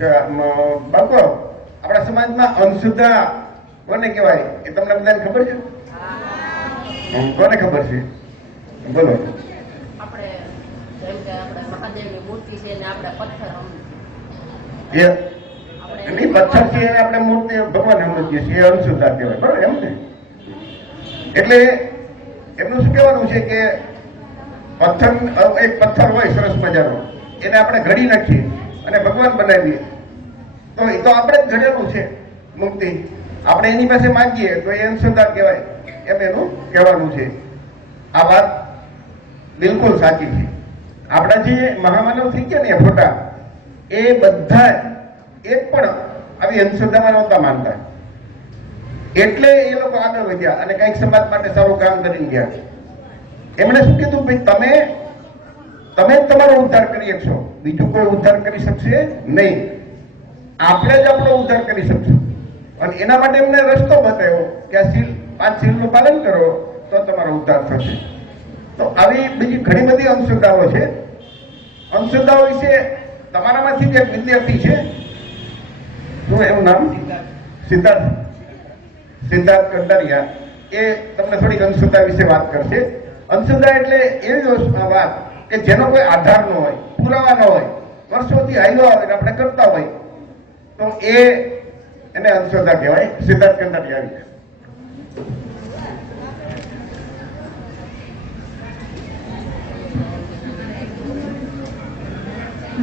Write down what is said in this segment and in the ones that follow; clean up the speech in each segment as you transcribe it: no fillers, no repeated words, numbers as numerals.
બાપુ આપણા સમાજમાં અંધશ્રદ્ધા કોને કહેવાય એ તમને બધાને ખબર છે? કોને ખબર છે? બોલો. આપણે જેમ કે આપણે મહાદેવની મૂર્તિ છે ને આપણે પથ્થર એની પથ્થર છે આપણે મૂર્તિ ભગવાનની મૂર્તિ છે એ અંધશ્રદ્ધા કહેવાય, બરોબર એમ ને? એટલે એમનું શું કહેવાનું છે કે પથ્થર એક પથ્થર હોય સરસ મજાનો, એને આપણે ઘડી નાખીએ અને ભગવાન બનાવીએ તો એ તો આપણે જ ઘડેલું છે મૂર્તિ, આપણે એની પાસે માંગીએ તો એ અંધશ્રદ્ધા કહેવાય એમ એનું કહેવાનું છે. આ વાત બિલકુલ સાચી છે. આપણા જે મહામાનવ થઈ ગયા ને એ ફોટા, એ બધા એક પણ આવી અંધશ્રદ્ધામાં નહોતા માનતા, એટલે એ લોકો આગળ વધ્યા અને કંઈક સમાજ માટે સારું કામ કરી ગયા. એમણે શું કીધું, ભાઈ તમે જ તમારો ઉદ્ધાર કરી શકશો, બીજું કોઈ ઉદ્ધાર કરી શકશે નહીં, આપણે જ આપણો ઉદ્ધાર કરી શકશું. અને એના માટે એમને રસ્તો બતાવ્યો કે આ 5 શીલનું પાલન કરો તો તમારો ઉદ્ધાર થશે. તો આવી બીજી ઘણી બધી અંધશ્રદ્ધાઓ છે. અંધશ્રદ્ધાઓ વિશે તમારામાંથી જે વિદ્યાર્થી છે, શું એનું નામ? સિદ્ધાર્થ કંટારિયા, એ તમને થોડીક અંધશ્રદ્ધા વિશે વાત કરશે. અંધશ્રદ્ધા એટલે એવી વાત કે જેનો કોઈ આધાર ન હોય, પુરાવા ન હોય, વર્ષોથી આવ્યો આવે આપણે કરતા હોય તો એને અંધશ્રદ્ધા કહેવાય. સિદ્ધાર્થ કંટારિયા.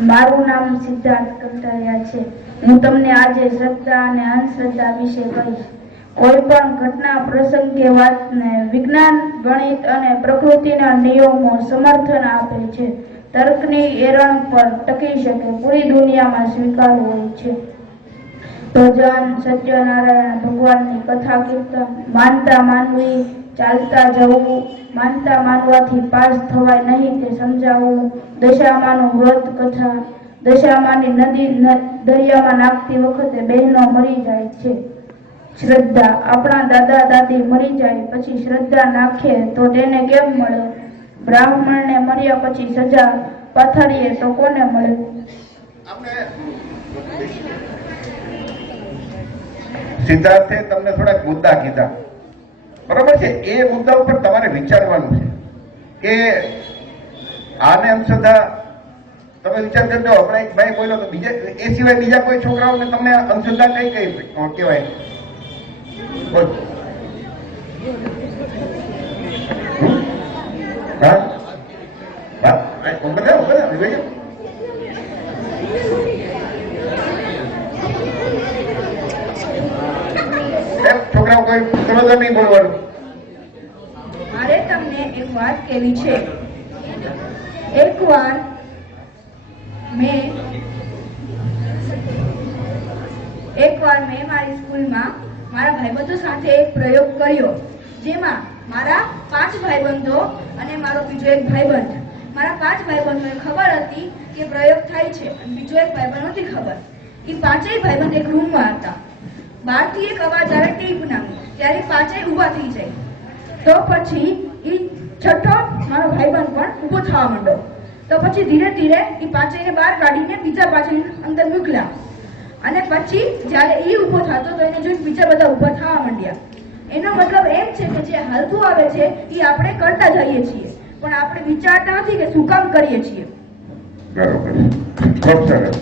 મારું નામ સિદ્ધાર્થ કંટારિયા છે. હું તમને આજે શ્રદ્ધા અને અંધશ્રદ્ધા વિશે કહીશ. કોઈ પણ ઘટના, પ્રસંગ કે વાતને વિજ્ઞાન, ગણિત અને પ્રકૃતિના નિયમો સમર્થન આપે છે. તર્કની એરણ પર ટકી શકે, પૂરી દુનિયામાં સ્વીકાર્યું હોય છે. ભજન, સત્યનારાયણ ભગવાનની કથા, કીર્તન, માનતા માનવી, ચાલતા જવું, માનતા માનવાથી પાસ થવાય નહીં તે સમજાવવું, દશામાનું વ્રત કથા, દશામાની નદી દરિયામાં નાખતી વખતે બહેનો મરી જાય છે. શ્રદ્ધા, આપણા દાદા દાદી મરી જાય પછી શ્રદ્ધા નાખે તો તેને કેમ મળે? બ્રાહ્મણને મર્યા પછી સજા પાથરીએ તો કોને મળે? સિદ્ધાર્થે તમને થોડાક મુદ્દા કીધા, બરોબર છે? એ મુદ્દા ઉપર તમારે વિચારવાનું છે કે આને અંધશ્રદ્ધા તમે વિચાર કરજો. હમણાં એક ભાઈ બોલ્યો તો બીજા એ સિવાય બીજા કોઈ છોકરાઓને તમને અંધશ્રદ્ધા કઈ કહેવાય? છોકરાઓ કોઈ સમજ નહીં બોલવાનું. મારે તમને એક વાત કહેવી છે. એકવાર મેં મારી સ્કૂલમાં મારા ભાઈબંધો સાથે એક પ્રયોગ કર્યો, જેમાં મારા 5 ભાઈબંધો અને મારો બીજો એક ભાઈબંધ, મારા 5 ભાઈબંધોને ખબર હતી કે પ્રયોગ થાય છે અને બીજો એક ભાઈબંધ નથી ખબર. એ 5 ભાઈબંધ એક રૂમમાં હતા. બહારથી એક અવાજ આવે ટીપના, ત્યારે 5 ઊભા થઈ જાય. તો પછી એ છઠ્ઠો મારો ભાઈબંધ પણ ઊભો થવા માંડ્યો. તો પછી ધીરે ધીરે એ 5ને બહાર કાઢીને બીજા 5 અંદર મૂક્યા. અને પછી જ્યારે એ ઊભો થતો તો એને જોઈને બીજા બધા ઊભા થવા માંડ્યા. એનો મતલબ એમ છે કે જે હાલતું આવે છે એ આપણે કરતા જઈએ છીએ, પણ આપણે વિચારતા નથી કે શું કામ કરીએ છીએ. બરોબર, ખૂબ સરસ.